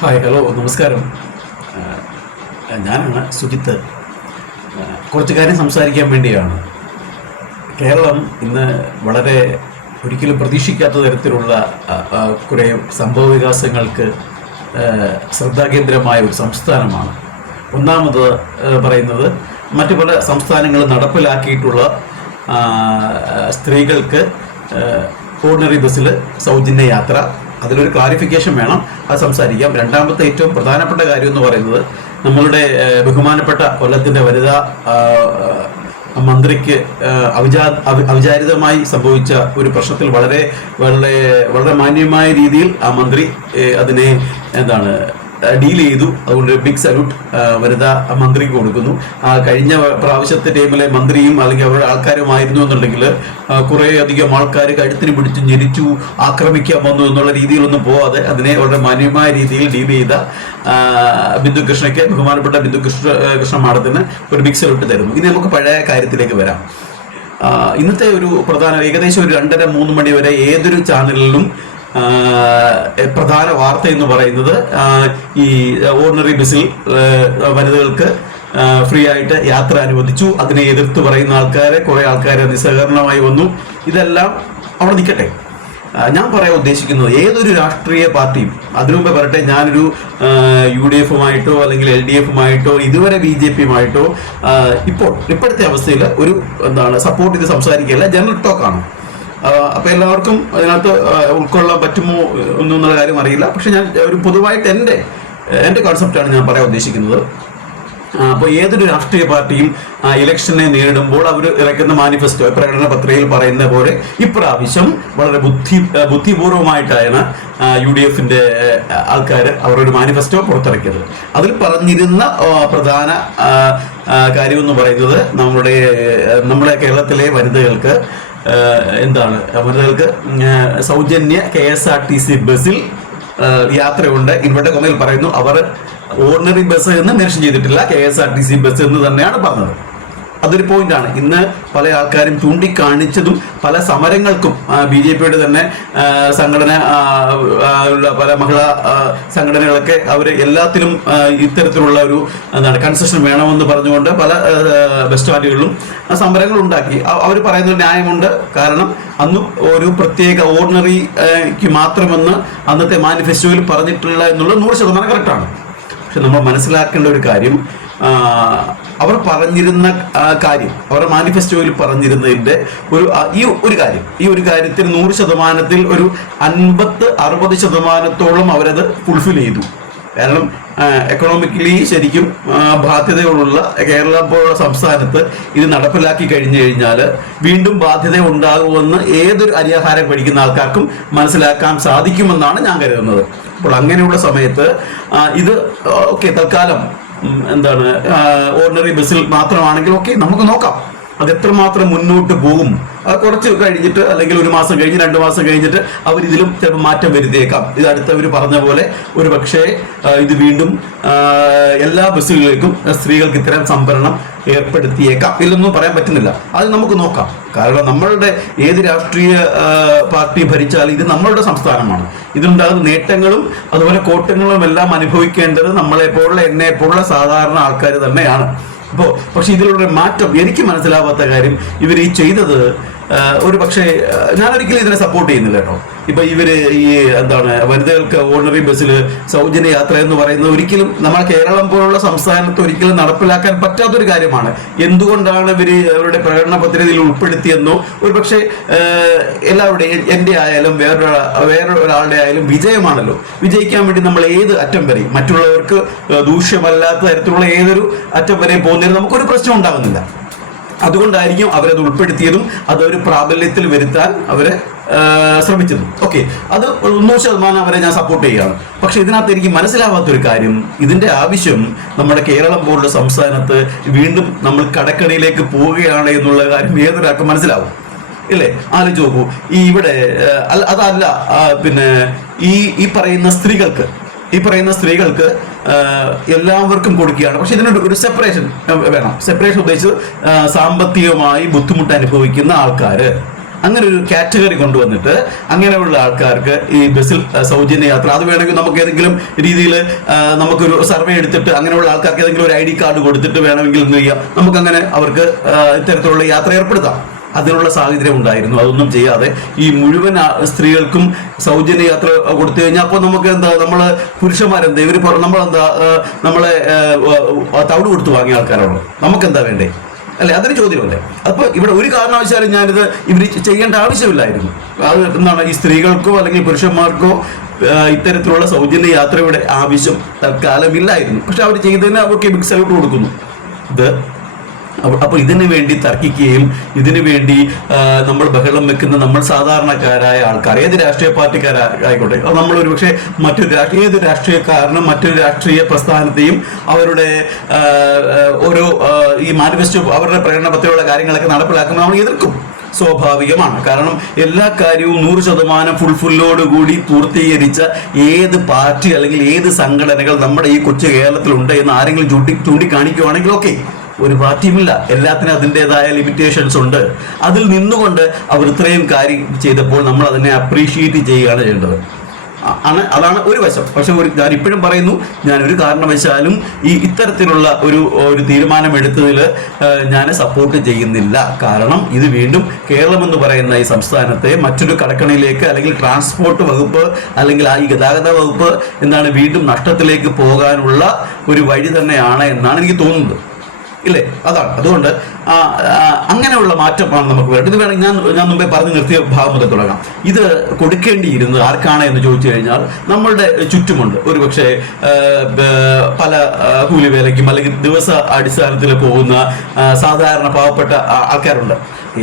Hi, hello, നമസ്കാരം. ഞാനാണ് സുജിത്ത്. കുറച്ച് കാര്യം സംസാരിക്കാൻ വേണ്ടിയാണ്. കേരളം ഇന്ന് വളരെ ഒരിക്കലും പ്രതീക്ഷിക്കാത്ത തരത്തിലുള്ള കുറേ സംഭവ വികാസങ്ങൾക്ക് ശ്രദ്ധാകേന്ദ്രമായ ഒരു സംസ്ഥാനമാണ്. ഒന്നാമത് പറയുന്നത്, മറ്റു പല സംസ്ഥാനങ്ങളും നടപ്പിലാക്കിയിട്ടുള്ള സ്ത്രീകൾക്ക് ഓർഡിനറി ബസ്സിൽ സൗജന്യ യാത്ര. അതിലൊരു ക്ലാരിഫിക്കേഷൻ വേണം, അത് സംസാരിക്കാം. രണ്ടാമത്തെ ഏറ്റവും പ്രധാനപ്പെട്ട കാര്യം എന്ന് പറയുന്നത്, നമ്മളുടെ ബഹുമാനപ്പെട്ട കൊല്ലത്തിൻ്റെ വനിതാ മന്ത്രിക്ക് അവിചാരിതമായി സംഭവിച്ച ഒരു പ്രശ്നത്തിൽ വളരെ വളരെ വളരെ മാന്യമായ രീതിയിൽ ആ മന്ത്രി അതിനെ ഡീൽ ചെയ്തു. അതുകൊണ്ട് ബിഗ് സല്യൂട്ട് വനിതാ മന്ത്രിക്ക് കൊടുക്കുന്നു. കഴിഞ്ഞ പ്രാവശ്യത്തെ ടൈമിലെ മന്ത്രിയും അല്ലെങ്കിൽ അവരുടെ ആൾക്കാരുമായിരുന്നു എന്നുണ്ടെങ്കിൽ കുറേ അധികം ആൾക്കാർ കഴുത്തിന് പിടിച്ച് ഞെരിച്ചു, ആക്രമിക്കാൻ വന്നു എന്നുള്ള രീതിയിലൊന്നും പോവാതെ അതിനെ വളരെ മാന്യമായ രീതിയിൽ ഡീൽ ചെയ്ത ബിന്ദു കൃഷ്ണയ്ക്ക്, ബഹുമാനപ്പെട്ട ബിന്ദു കൃഷ്ണ മാഡത്തിന് ഒരു ബിഗ് സല്യൂട്ട് തരുന്നു. ഇനി നമുക്ക് പഴയ കാര്യത്തിലേക്ക് വരാം. ഇന്നത്തെ ഒരു ഏകദേശം ഒരു 2:30-3 മണി വരെ ഏതൊരു ചാനലിലും പ്രധാന വാർത്ത എന്ന് പറയുന്നത് ഈ ഓർഡിനറി ബസ്സിൽ വനിതകൾക്ക് ഫ്രീ ആയിട്ട് യാത്ര അനുവദിച്ചു. അതിനെ എതിർത്ത് പറയുന്ന കുറെ ആൾക്കാരെ നിസ്സഹകരണമായി വന്നു. ഇതെല്ലാം അവിടെ നിൽക്കട്ടെ. ഞാൻ പറയാൻ ഉദ്ദേശിക്കുന്നത്, ഏതൊരു രാഷ്ട്രീയ പാർട്ടിയും, അതിനു മുമ്പേ പറയട്ടെ, ഞാനൊരു UDF-ഉമായിട്ടോ അല്ലെങ്കിൽ LDF-ഉമായിട്ടോ ഇതുവരെ BJP-യുമായിട്ടോ ഇപ്പോഴത്തെ അവസ്ഥയിൽ ഒരു സപ്പോർട്ട് ചെയ്ത് സംസാരിക്കുകയല്ല, ജനറൽ ടോക്കാണ്. അപ്പോൾ എല്ലാവർക്കും അതിനകത്ത് ഉൾക്കൊള്ളാൻ പറ്റുമോ എന്നുള്ള കാര്യം അറിയില്ല. പക്ഷെ ഞാൻ ഒരു പൊതുവായിട്ട് എൻ്റെ കോൺസെപ്റ്റാണ് ഞാൻ പറയാൻ ഉദ്ദേശിക്കുന്നത്. അപ്പോൾ ഏതൊരു രാഷ്ട്രീയ പാർട്ടിയും ഇലക്ഷനെ നേരിടുമ്പോൾ അവർ ഇറക്കുന്ന മാനിഫെസ്റ്റോ, പ്രകടന പത്രികയിൽ പറയുന്ന പോലെ ഇപ്രാവശ്യം വളരെ ബുദ്ധിപൂർവമായിട്ടാണ് UDF-ന്റെ ആൾക്കാർ അവരൊരു മാനിഫെസ്റ്റോ പുറത്തിറക്കിയത്. അതിൽ പറഞ്ഞിരുന്ന പ്രധാന കാര്യം എന്ന് പറയുന്നത്, നമ്മുടെ കേരളത്തിലെ വനിതകൾക്ക് സൗജന്യ KSRTC ബസ്സിൽ യാത്രയുണ്ട്. ഇവരുടെ കൊമയിൽ പറയുന്നു, അവർ ഓർഡിനറി ബസ് എന്ന് മെൻഷൻ ചെയ്തിട്ടില്ല, KSRTC ബസ് എന്ന് തന്നെയാണ് പറഞ്ഞത്. അതൊരു പോയിന്റാണ്. ഇന്ന് പല ആൾക്കാരും ചൂണ്ടിക്കാണിച്ചതും പല സമരങ്ങൾക്കും BJP-യുടെ തന്നെ സംഘടന, പല മഹിളാ സംഘടനകളൊക്കെ അവർ എല്ലാത്തിലും ഇത്തരത്തിലുള്ള ഒരു കൺസെഷൻ വേണമെന്ന് പറഞ്ഞുകൊണ്ട് പല ബസ് സ്റ്റാൻഡുകളിലും സമരങ്ങൾ ഉണ്ടാക്കി. അവർ പറയുന്ന ന്യായമുണ്ട്. കാരണം അന്ന് ഒരു പ്രത്യേക ഓർഡിനറിക്ക് മാത്രമെന്ന് അന്നത്തെ മാനിഫെസ്റ്റോയിൽ പറഞ്ഞിട്ടില്ല എന്നുള്ളത് 100% കറക്റ്റാണ്. പക്ഷെ നമ്മൾ മനസ്സിലാക്കേണ്ട ഒരു കാര്യം, അവർ പറഞ്ഞിരുന്ന കാര്യം, അവരുടെ മാനിഫെസ്റ്റോയിൽ പറഞ്ഞിരുന്നതിൻ്റെ ഈ ഒരു കാര്യത്തിൽ 100%-ത്തിൽ ഒരു 50-60% അവരത് ഫുൾഫിൽ ചെയ്തു. കാരണം എക്കണോമിക്കലി ശരിക്കും ബാധ്യതകളുള്ള കേരളം പോലുള്ള സംസ്ഥാനത്ത് ഇത് നടപ്പിലാക്കി കഴിഞ്ഞു കഴിഞ്ഞാൽ വീണ്ടും ബാധ്യത ഉണ്ടാകുമെന്ന് ഏതൊരു അരിയാഹാരം പഠിക്കുന്ന ആൾക്കാർക്കും മനസ്സിലാക്കാൻ സാധിക്കുമെന്നാണ് ഞാൻ കരുതുന്നത്. അപ്പോൾ അങ്ങനെയുള്ള സമയത്ത് ഇത് തൽക്കാലം ഓർഡിനറി ബസ്സിൽ മാത്രമാണെങ്കിൽ നമുക്ക് നോക്കാം അത് എത്രമാത്രം മുന്നോട്ട് പോകും. കുറച്ച് കഴിഞ്ഞിട്ട്, അല്ലെങ്കിൽ 1 മാസം കഴിഞ്ഞ് 2 മാസം കഴിഞ്ഞിട്ട് അവരിതിലും ചിലപ്പോൾ മാറ്റം വരുത്തിയേക്കാം. ഇത് അടുത്തവർ പറഞ്ഞ പോലെ ഒരു പക്ഷേ ഇത് വീണ്ടും എല്ലാ ബസ്സുകളിലേക്കും സ്ത്രീകൾക്ക് ഇത്തരം സംവരണം ഏർപ്പെടുത്തിയേക്കാം. ഇല്ലൊന്നും പറയാൻ പറ്റുന്നില്ല. അത് നമുക്ക് നോക്കാം. കാരണം നമ്മളുടെ ഏത് രാഷ്ട്രീയ പാർട്ടി ഭരിച്ചാലും ഇത് നമ്മളുടെ സംസ്ഥാനമാണ്. ഇതിനുണ്ടാകുന്ന നേട്ടങ്ങളും അതുപോലെ കോട്ടങ്ങളും എല്ലാം അനുഭവിക്കേണ്ടത് നമ്മളെപ്പോലുള്ള എന്നെപ്പോലുള്ള സാധാരണ ആൾക്കാർ തന്നെയാണ്. പക്ഷെ ഇതിലുള്ള മാറ്റം എനിക്ക് മനസ്സിലാവാത്ത കാര്യം, ഇവർ ഈ ചെയ്തത് ഒരു പക്ഷേ ഞാനൊരിക്കലും ഇതിനെ സപ്പോർട്ട് ചെയ്യുന്നില്ല കേട്ടോ. ഇപ്പൊ ഇവര് വനിതകൾക്ക് ഓർഡിനറി ബസ്സിൽ സൗജന്യ യാത്ര എന്ന് പറയുന്നത് ഒരിക്കലും നമ്മൾ കേരളം പോലുള്ള സംസ്ഥാനത്ത് ഒരിക്കലും നടപ്പിലാക്കാൻ പറ്റാത്തൊരു കാര്യമാണ്. എന്തുകൊണ്ടാണ് ഇവര് അവരുടെ പ്രകടന പത്രികയിൽ ഉൾപ്പെടുത്തിയെന്നോ ഒരു പക്ഷേ എല്ലാവരുടെയും, എൻ്റെ ആയാലും വേറൊരാളുടെ ആയാലും വിജയമാണല്ലോ. വിജയിക്കാൻ വേണ്ടി നമ്മൾ ഏത് അറ്റം വരെയും, മറ്റുള്ളവർക്ക് ദൂഷ്യമല്ലാത്ത തരത്തിലുള്ള ഏതൊരു അറ്റം വരെയും പോകുന്നതിന് നമുക്കൊരു പ്രശ്നം ഉണ്ടാകുന്നില്ല. അതുകൊണ്ടായിരിക്കും അവരത് ഉൾപ്പെടുത്തിയതും അതൊരു പ്രാബല്യത്തിൽ വരുത്താൻ അവരെ ശ്രമിച്ചതും. അത് 100% അവരെ ഞാൻ സപ്പോർട്ട് ചെയ്യുകയാണ്. പക്ഷെ ഇതിനകത്ത് എനിക്ക് മനസ്സിലാവാത്തൊരു കാര്യം, ഇതിന്റെ ആവശ്യം നമ്മുടെ കേരളം പോലുള്ള സംസ്ഥാനത്ത് വീണ്ടും നമ്മൾ കടക്കണിയിലേക്ക് പോവുകയാണ് എന്നുള്ള കാര്യം ഏതൊരാൾക്കും മനസ്സിലാവും, ഇല്ലേ? ആലോചിച്ച് നോക്കൂ. ഇവിടെ അതല്ല, പിന്നെ ഈ പറയുന്ന സ്ത്രീകൾക്ക് എല്ലാവർക്കും കൊടുക്കുകയാണ്. പക്ഷെ ഇതിനൊരു സെപ്പറേഷൻ വേണം. സെപ്പറേഷൻ ഉദ്ദേശിച്ചത് സാമ്പത്തികമായി ബുദ്ധിമുട്ട് അനുഭവിക്കുന്ന ആൾക്കാർ, അങ്ങനെ ഒരു കാറ്റഗറി കൊണ്ടുവന്നിട്ട് അങ്ങനെയുള്ള ആൾക്കാർക്ക് ഈ ബസ്സിൽ സൗജന്യ യാത്ര, അത് വേണമെങ്കിൽ നമുക്ക് ഏതെങ്കിലും രീതിയിൽ നമുക്കൊരു സർവേ എടുത്തിട്ട് അങ്ങനെയുള്ള ആൾക്കാർക്ക് ഏതെങ്കിലും ഒരു ID കാർഡ് കൊടുത്തിട്ട് വേണമെങ്കിൽ എന്ത് ചെയ്യാം, നമുക്കങ്ങനെ അവർക്ക് ഇത്തരത്തിലുള്ള യാത്ര ഏർപ്പെടുത്താം. അതിനുള്ള സാഹചര്യം ഉണ്ടായിരുന്നു. അതൊന്നും ചെയ്യാതെ ഈ മുഴുവൻ സ്ത്രീകൾക്കും സൗജന്യ യാത്ര കൊടുത്തു കഴിഞ്ഞാൽ അപ്പോൾ നമുക്ക് എന്താ, നമ്മള് പുരുഷന്മാരെന്താ, ഇവർ നമ്മളെന്താ, നമ്മളെ തവിട് കൊടുത്തു വാങ്ങിയ ആൾക്കാരാണോ, നമുക്കെന്താ വേണ്ടേ അല്ലെ? അതൊരു ചോദ്യമല്ലേ. അപ്പൊ ഇവിടെ ഒരു കാരണവശാലും ഞാനിത് ഇവർ ചെയ്യേണ്ട ആവശ്യമില്ലായിരുന്നു. അത് എന്താണ്, ഈ സ്ത്രീകൾക്കോ അല്ലെങ്കിൽ പുരുഷന്മാർക്കോ ഇത്തരത്തിലുള്ള സൗജന്യ യാത്രയുടെ ആവശ്യം തൽക്കാലമില്ലായിരുന്നു. പക്ഷെ അവർ ചെയ്തതിന് അവർക്ക് ബിഗ് സല്യൂട്ട് കൊടുക്കുന്നു. ഇത് അപ്പോൾ ഇതിനു വേണ്ടി തർക്കിക്കുകയും ഇതിനു വേണ്ടി നമ്മൾ ബഹളം വെക്കുന്ന നമ്മൾ സാധാരണക്കാരായ ആൾക്കാർ, ഏത് രാഷ്ട്രീയ പാർട്ടിക്കാരായിക്കോട്ടെ, നമ്മൾ ഒരു പക്ഷേ ഏത് രാഷ്ട്രീയക്കാരനും മറ്റൊരു രാഷ്ട്രീയ പ്രസ്ഥാനത്തെയും അവരുടെ ഓരോ ഈ മാനിഫെസ്റ്റോ, അവരുടെ പ്രകടന പത്രമുള്ള കാര്യങ്ങളൊക്കെ നടപ്പിലാക്കുമ്പോൾ നമ്മൾ എതിർക്കും. സ്വാഭാവികമാണ്. കാരണം എല്ലാ കാര്യവും 100% ഫുൾഫില്ലോടുകൂടി പൂർത്തീകരിച്ച ഏത് പാർട്ടി അല്ലെങ്കിൽ ഏത് സംഘടനകൾ നമ്മുടെ ഈ കൊച്ചു കേരളത്തിലുണ്ട് എന്ന് ആരെങ്കിലും ചൂണ്ടിക്കാണിക്കുകയാണെങ്കിൽ ഓക്കെ, ഒരു പാർട്ടിയുമില്ല, എല്ലാത്തിനും അതിൻ്റെതായ ലിമിറ്റേഷൻസ് ഉണ്ട്. അതിൽ നിന്നുകൊണ്ട് അവർ ഇത്രയും കാര്യം ചെയ്തപ്പോൾ നമ്മൾ അതിനെ അപ്രീഷിയേറ്റ് ചെയ്യുകയാണ് ചെയ്യേണ്ടത്. അതാണ് ഒരു വശം. പക്ഷെ ഞാൻ ഇപ്പോഴും പറയുന്നു, ഞാൻ ഒരു കാരണവശാലും ഇത്തരത്തിലുള്ള ഒരു തീരുമാനം എടുത്തതിൽ ഞാൻ സപ്പോർട്ട് ചെയ്യുന്നില്ല. കാരണം ഇത് വീണ്ടും കേരളം എന്ന് പറയുന്ന ഈ സംസ്ഥാനത്തെ മറ്റൊരു കടക്കണിയിലേക്ക് അല്ലെങ്കിൽ ട്രാൻസ്പോർട്ട് വകുപ്പ് അല്ലെങ്കിൽ ഈ ഗതാഗത വകുപ്പ് വീണ്ടും നഷ്ടത്തിലേക്ക് പോകാനുള്ള ഒരു വഴി തന്നെയാണ് എന്നാണ് എനിക്ക് തോന്നുന്നത്. ഇല്ലേ? അതാണ്. അതുകൊണ്ട് അങ്ങനെയുള്ള മാറ്റമാണ് നമുക്ക് വേണ്ടത്. ഇത് വേണമെങ്കിൽ ഞാൻ മുമ്പേ പറഞ്ഞു നിർത്തിയ ഭാഗം മുതൽ തുടങ്ങാം. ഇത് കൊടുക്കേണ്ടിയിരുന്നത് ആർക്കാണ് എന്ന് ചോദിച്ചു കഴിഞ്ഞാൽ നമ്മളുടെ ചുറ്റുമുണ്ട് ഒരുപക്ഷെ പല കൂലിവേലയ്ക്കും അല്ലെങ്കിൽ ദിവസ അടിസ്ഥാനത്തിൽ പോകുന്ന സാധാരണ പാവപ്പെട്ട ആൾക്കാരുണ്ട്.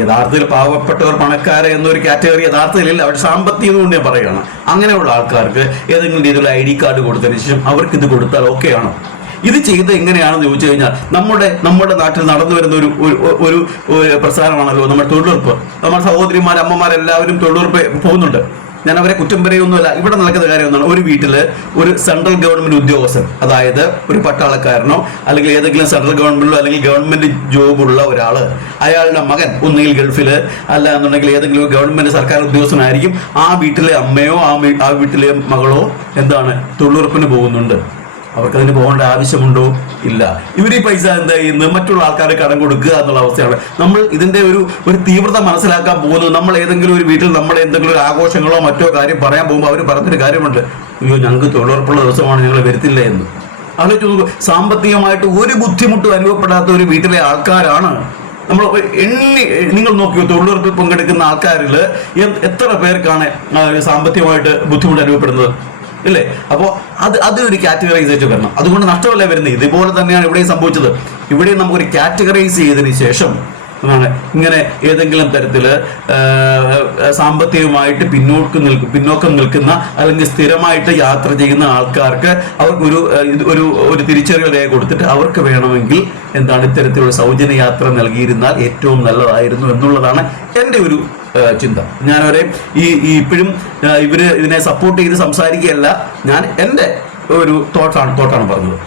യഥാർത്ഥത്തിൽ പാവപ്പെട്ടവർ പണക്കാരെ എന്നൊരു കാറ്റഗറി യഥാർത്ഥത്തിലില്ല, അവർ സാമ്പത്തികം കൊണ്ട് ഞാൻ പറയുകയാണ്. അങ്ങനെയുള്ള ആൾക്കാർക്ക് ഏതെങ്കിലും രീതിയിലുള്ള ID കാർഡ് കൊടുത്തതിന് ശേഷം അവർക്ക് ഇത് കൊടുത്താൽ ഓക്കെയാണോ? ഇത് ചെയ്ത് എങ്ങനെയാണെന്ന് ചോദിച്ചു കഴിഞ്ഞാൽ നമ്മുടെ നാട്ടിൽ നടന്നു വരുന്ന ഒരു പ്രസ്ഥാനമാണല്ലോ നമ്മൾ തൊഴിലുറപ്പ്. നമ്മുടെ സഹോദരിമാർ, അമ്മമാരെല്ലാവരും തൊഴിലുറപ്പ് പോകുന്നുണ്ട്. ഞാൻ അവരെ കുറ്റം പറയുകയൊന്നുമല്ല. ഇവിടെ നടക്കുന്ന കാര്യം ഒന്നാണ്, ഒരു വീട്ടിൽ ഒരു സെൻട്രൽ ഗവൺമെന്റ് ഉദ്യോഗസ്ഥൻ, അതായത് ഒരു പട്ടാളക്കാരനോ അല്ലെങ്കിൽ ഏതെങ്കിലും സെൻട്രൽ ഗവൺമെന്റിലോ അല്ലെങ്കിൽ ഗവൺമെന്റ് ജോബുള്ള ഒരാള്, അയാളുടെ മകൻ ഒന്നുകിൽ ഗൾഫില് അല്ല എന്നുണ്ടെങ്കിൽ ഏതെങ്കിലും ഗവൺമെന്റ് സർക്കാർ ഉദ്യോഗസ്ഥനായിരിക്കും. ആ വീട്ടിലെ അമ്മയോ ആ വീട്ടിലെ മകളോ തൊഴിലുറപ്പിന് പോകുന്നുണ്ട്. അവർക്കതിന് പോകേണ്ട ആവശ്യമുണ്ടോ? ഇല്ല. ഇവർ ഈ പൈസ എന്താ ചെയ്യുന്നത്? മറ്റുള്ള ആൾക്കാരെ കടം കൊടുക്കുക എന്നുള്ള അവസ്ഥയാണ്. നമ്മൾ ഇതിന്റെ ഒരു തീവ്രത മനസ്സിലാക്കാൻ പോകുന്നത്, നമ്മൾ ഏതെങ്കിലും ഒരു വീട്ടിൽ നമ്മുടെ എന്തെങ്കിലും ഒരു ആഘോഷങ്ങളോ മറ്റോ കാര്യം പറയാൻ പോകുമ്പോൾ അവർ പറഞ്ഞൊരു കാര്യമുണ്ട്, അയ്യോ ഞങ്ങൾക്ക് തൊഴിലുറപ്പുള്ള ദിവസമാണ്, ഞങ്ങൾ വരുത്തില്ല എന്ന്. ആലോചിച്ച് സാമ്പത്തികമായിട്ട് ഒരു ബുദ്ധിമുട്ടും അനുഭവപ്പെടാത്ത ഒരു വീട്ടിലെ ആൾക്കാരാണ് നമ്മൾ. നിങ്ങൾ നോക്കിയോ, തൊഴിലുറപ്പിൽ പങ്കെടുക്കുന്ന ആൾക്കാരിൽ എത്ര പേർക്കാണ് സാമ്പത്തികമായിട്ട് ബുദ്ധിമുട്ട് അനുഭവപ്പെടുന്നത്? ഇല്ലേ? അപ്പോൾ അത് ഒരു കാറ്റഗറൈസേഷൻ വരണം. അതുകൊണ്ട് നഷ്ടമല്ല വരുന്നത്. ഇതുപോലെ തന്നെയാണ് ഇവിടെയും സംഭവിച്ചത്. ഇവിടെയും നമുക്കൊരു കാറ്റഗറൈസ് ചെയ്തതിന് ശേഷം ഇങ്ങനെ ഏതെങ്കിലും തരത്തിൽ സാമ്പത്തികമായിട്ട് പിന്നോക്കം നിൽക്കുന്ന അല്ലെങ്കിൽ സ്ഥിരമായിട്ട് യാത്ര ചെയ്യുന്ന ആൾക്കാർക്ക് അവർക്ക് ഒരു തിരിച്ചറിയൽ രേഖ കൊടുത്തിട്ട് അവർക്ക് വേണമെങ്കിൽ ഇത്തരത്തിലുള്ള സൗജന്യ യാത്ര നൽകിയിരുന്നാൽ ഏറ്റവും നല്ലതായിരുന്നു എന്നുള്ളതാണ് എൻ്റെ ഒരു ചിന്ത. ഞാനവരെ ഇപ്പോഴും ഇതിനെ സപ്പോർട്ട് ചെയ്ത് സംസാരിക്കുകയല്ല, ഞാൻ എൻ്റെ ഒരു തോട്ടാണ് പറഞ്ഞത്.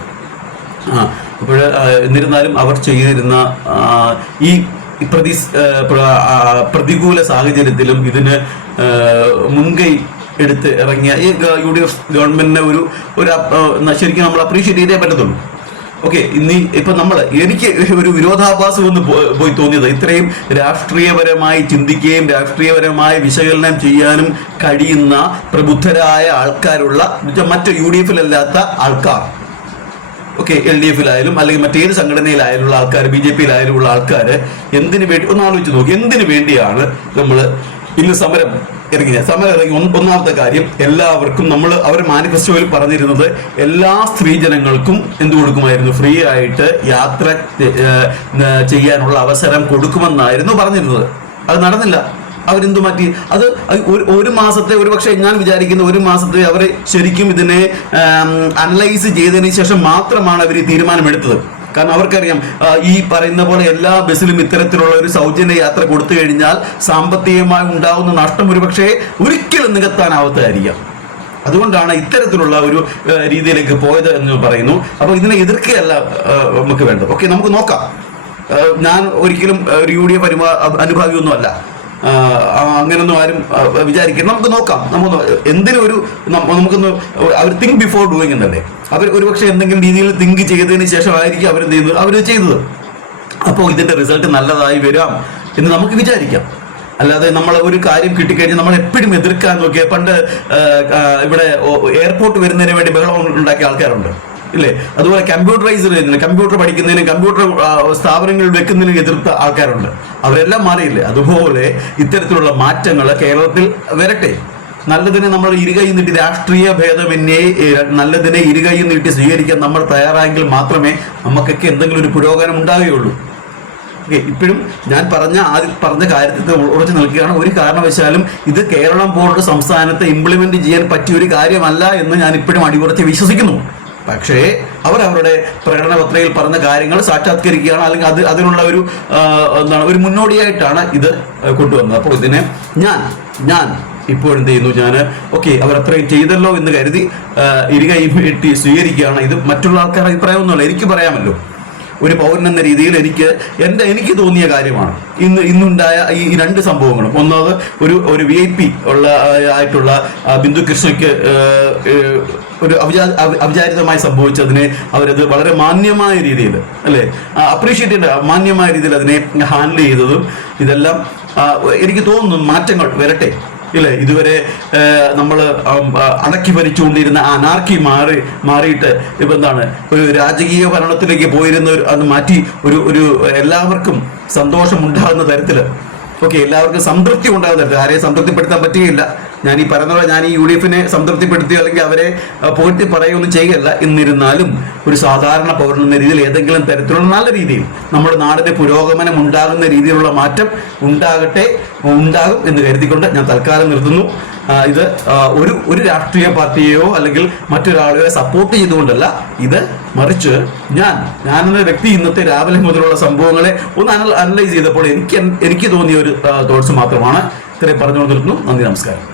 അപ്പോൾ എന്നിരുന്നാലും അവർ ചെയ്തിരുന്ന ഈ പ്രതികൂല സാഹചര്യത്തിലും ഇതിന് മുൻകൈ എടുത്ത് ഇറങ്ങിയ ഈ UDF ഗവൺമെന്റിനെ ശരിക്കും നമ്മൾ അപ്രീഷിയേറ്റ് ചെയ്തേ പറ്റത്തുള്ളൂ. ഓക്കെ, ഇപ്പൊ എനിക്ക് ഒരു വിരോധാഭാസം ഒന്ന് പോയി തോന്നിയത്, ഇത്രയും രാഷ്ട്രീയപരമായി ചിന്തിക്കുകയും രാഷ്ട്രീയപരമായി വിശകലനം ചെയ്യാനും കഴിയുന്ന പ്രബുദ്ധരായ ആൾക്കാരുള്ള മറ്റ് UDF-ിലല്ലാത്ത ആൾക്കാർ, ഓക്കെ, LDF-ലായാലും അല്ലെങ്കിൽ മറ്റേത് സംഘടനയിലായാലുള്ള ആൾക്കാർ, BJP-യിലായാലും ഉള്ള ആൾക്കാർ എന്തിനു വേണ്ടി ഒന്ന് ആലോചിച്ച് നോക്കി, എന്തിനു വേണ്ടിയാണ് നമ്മൾ ഇന്ന് സമരം ഇറങ്ങി? ഒന്നാമത്തെ കാര്യം, എല്ലാവർക്കും അവർ മാനിഫെസ്റ്റോയിൽ പറഞ്ഞിരുന്നത് എല്ലാ സ്ത്രീജനങ്ങൾക്കും എന്ത് കൊടുക്കുമായിരുന്നു? ഫ്രീ ആയിട്ട് യാത്ര ചെയ്യാനുള്ള അവസരം കൊടുക്കുമെന്നായിരുന്നു പറഞ്ഞിരുന്നത്. അത് നടന്നില്ല. അവരെന്തു മാറ്റി? അത് ഒരു മാസത്തെ, ഒരുപക്ഷെ ഞാൻ വിചാരിക്കുന്ന ഒരു മാസത്തെ അവർ ശരിക്കും ഇതിനെ അനലൈസ് ചെയ്തതിന് ശേഷം മാത്രമാണ് അവർ ഈ തീരുമാനമെടുത്തത്. കാരണം അവർക്കറിയാം, ഈ പറയുന്ന പോലെ എല്ലാ ബസ്സിലും ഇത്തരത്തിലുള്ള ഒരു സൗജന്യ യാത്ര കൊടുത്തു കഴിഞ്ഞാൽ സാമ്പത്തികമായി ഉണ്ടാകുന്ന നഷ്ടം ഒരുപക്ഷെ ഒരിക്കലും നികത്താനാവാത്തതായിരിക്കാം. അതുകൊണ്ടാണ് ഇത്തരത്തിലുള്ള ഒരു രീതിയിലേക്ക് പോയത് എന്ന് പറയുന്നു. അപ്പോൾ ഇതിനെ എതിർക്കുകയല്ല നമുക്ക് വേണ്ടത്. ഓക്കെ, നമുക്ക് നോക്കാം. ഞാൻ ഒരിക്കലും ഒരു UDF അനുഭാവിയൊന്നുമല്ല. അങ്ങനൊന്നും ആരും വിചാരിക്കണം. നമുക്ക് നോക്കാം, നമുക്ക് എന്തിനും ഒരു നമുക്കൊന്ന് അവർ തിങ്ക് ബിഫോർ ഡൂയിങ് എന്നല്ലേ. അവർ ഒരുപക്ഷെ എന്തെങ്കിലും രീതിയിൽ തിങ്ക് ചെയ്തതിന് ശേഷമായിരിക്കും അവരെന്ത് ചെയ്യുന്നത്, അവർ ചെയ്തത്. അപ്പോൾ ഇതിന്റെ റിസൾട്ട് നല്ലതായി വരാം എന്ന് നമുക്ക് വിചാരിക്കാം. അല്ലാതെ നമ്മൾ ഒരു കാര്യം കിട്ടിക്കഴിഞ്ഞാൽ നമ്മൾ എപ്പോഴും എതിർക്കാൻ നോക്കിയ പണ്ട് ഇവിടെ എയർപോർട്ട് വരുന്നതിന് വേണ്ടി ബഹളം ഉണ്ടാക്കിയ ആൾക്കാരുണ്ട് ഇല്ലേ. അതുപോലെ കമ്പ്യൂട്ടറൈസ് ചെയ്യുന്നതിന്, കമ്പ്യൂട്ടർ പഠിക്കുന്നതിന്, കമ്പ്യൂട്ടർ സ്ഥാപനങ്ങളിൽ വെക്കുന്നതിന് എതിർത്ത ആൾക്കാരുണ്ട്. അവരെല്ലാം മാറിയില്ലേ. അതുപോലെ ഇത്തരത്തിലുള്ള മാറ്റങ്ങൾ കേരളത്തിൽ വരട്ടെ. നല്ലതിനെ നമ്മൾ ഇരുകൈ നീട്ടി, രാഷ്ട്രീയ ഭേദമന്യേ നല്ലതിനെ ഇരുകൈ നീട്ടി സ്വീകരിക്കാൻ നമ്മൾ തയ്യാറായെങ്കിൽ മാത്രമേ നമുക്കൊക്കെ എന്തെങ്കിലും ഒരു പുരോഗമനം ഉണ്ടാവുകയുള്ളൂ. ഇപ്പോഴും ഞാൻ പറഞ്ഞ കാര്യത്തിൽ ഉറച്ചു നിൽക്കുകയാണ്. ഒരു കാരണവശാലും ഇത് കേരളം പോലുള്ള സംസ്ഥാനത്ത് ഇംപ്ലിമെന്റ് ചെയ്യാൻ പറ്റിയ ഒരു കാര്യമല്ല എന്ന് ഞാൻ ഇപ്പോഴും അടിയുറച്ച് വിശ്വസിക്കുന്നു. പക്ഷേ അവരവരുടെ പ്രകടന പത്രികയിൽ പറഞ്ഞ കാര്യങ്ങൾ സാക്ഷാത്കരിക്കുകയാണ്, അല്ലെങ്കിൽ അതിനുള്ള ഒരു മുന്നോടിയായിട്ടാണ് ഇത് കൊണ്ടുവന്നത്. അപ്പോൾ ഇതിനെ ഞാൻ ഇപ്പോൾ എന്ത് ചെയ്യുന്നു, ഞാൻ ഓക്കെ അവർ അത്രയും ചെയ്തല്ലോ എന്ന് കരുതി ഇരുകൈ നീട്ടി സ്വീകരിക്കുകയാണ്. ഇത് മറ്റുള്ള ആൾക്കാരുടെ അഭിപ്രായമൊന്നുമല്ല, എനിക്ക് പറയാമല്ലോ. ഒരു പൗരൻ എന്ന രീതിയിൽ എനിക്ക് തോന്നിയ കാര്യമാണ് ഇന്നുണ്ടായ ഈ രണ്ട് സംഭവങ്ങളും. ഒന്നാമത് ഒരു VIP ആയിട്ടുള്ള ബിന്ദു കൃഷ്ണയ്ക്ക് ഒരു അവിചാരിതമായി സംഭവിച്ചതിനെ അവരത് വളരെ മാന്യമായ രീതിയിൽ അല്ലെ അപ്രീഷിയേറ്റ് ചെയ്യേണ്ട മാന്യമായ രീതിയിൽ അതിനെ ഹാൻഡിൽ ചെയ്തതും ഇതെല്ലാം എനിക്ക് തോന്നുന്നു മാറ്റങ്ങൾ വരട്ടെ ഇല്ലേ. ഇതുവരെ നമ്മൾ അടക്കി ഭരിച്ചുകൊണ്ടിരുന്ന അനാർക്കി മാറിയിട്ട് ഇപ്പൊ എന്താണ് ഒരു രാജകീയ ഭരണത്തിലേക്ക് പോയിരുന്ന അത് മാറ്റി ഒരു എല്ലാവർക്കും സന്തോഷം ഉണ്ടാകുന്ന തരത്തില്, എല്ലാവർക്കും സംതൃപ്തി ഉണ്ടാകുന്ന തരത്തിൽ. ആരെയും സംതൃപ്തിപ്പെടുത്താൻ പറ്റുകയില്ല. ഞാൻ ഈ പറയുന്ന ഞാൻ ഈ UDF സംതൃപ്തിപ്പെടുത്തി അല്ലെങ്കിൽ അവരെ പോയിട്ട് പറയുകയൊന്നും ചെയ്യുകയല്ല. എന്നിരുന്നാലും ഒരു സാധാരണ പൗരൻ എന്ന രീതിയിൽ ഏതെങ്കിലും തരത്തിലുള്ള നല്ല രീതിയിൽ നമ്മുടെ നാടിന്റെ പുരോഗമനം ഉണ്ടാകുന്ന രീതിയിലുള്ള മാറ്റം ഉണ്ടാകും എന്ന് കരുതിക്കൊണ്ട് ഞാൻ തൽക്കാലം നിർത്തുന്നു. ഇത് ഒരു രാഷ്ട്രീയ പാർട്ടിയെയോ അല്ലെങ്കിൽ മറ്റൊരാളെയോ സപ്പോർട്ട് ചെയ്തുകൊണ്ടല്ല, ഇത് മറിച്ച് ഞാനെന്ന വ്യക്തി ഇന്നത്തെ രാവിലെ മുതലുള്ള സംഭവങ്ങളെ ഒന്ന് അനലൈസ് ചെയ്തപ്പോൾ എനിക്ക് തോന്നിയ ഒരു തോട്ട്സ് മാത്രമാണ്. ഇത്രയും പറഞ്ഞുകൊണ്ട് നിർത്തുന്നു. നന്ദി, നമസ്കാരം.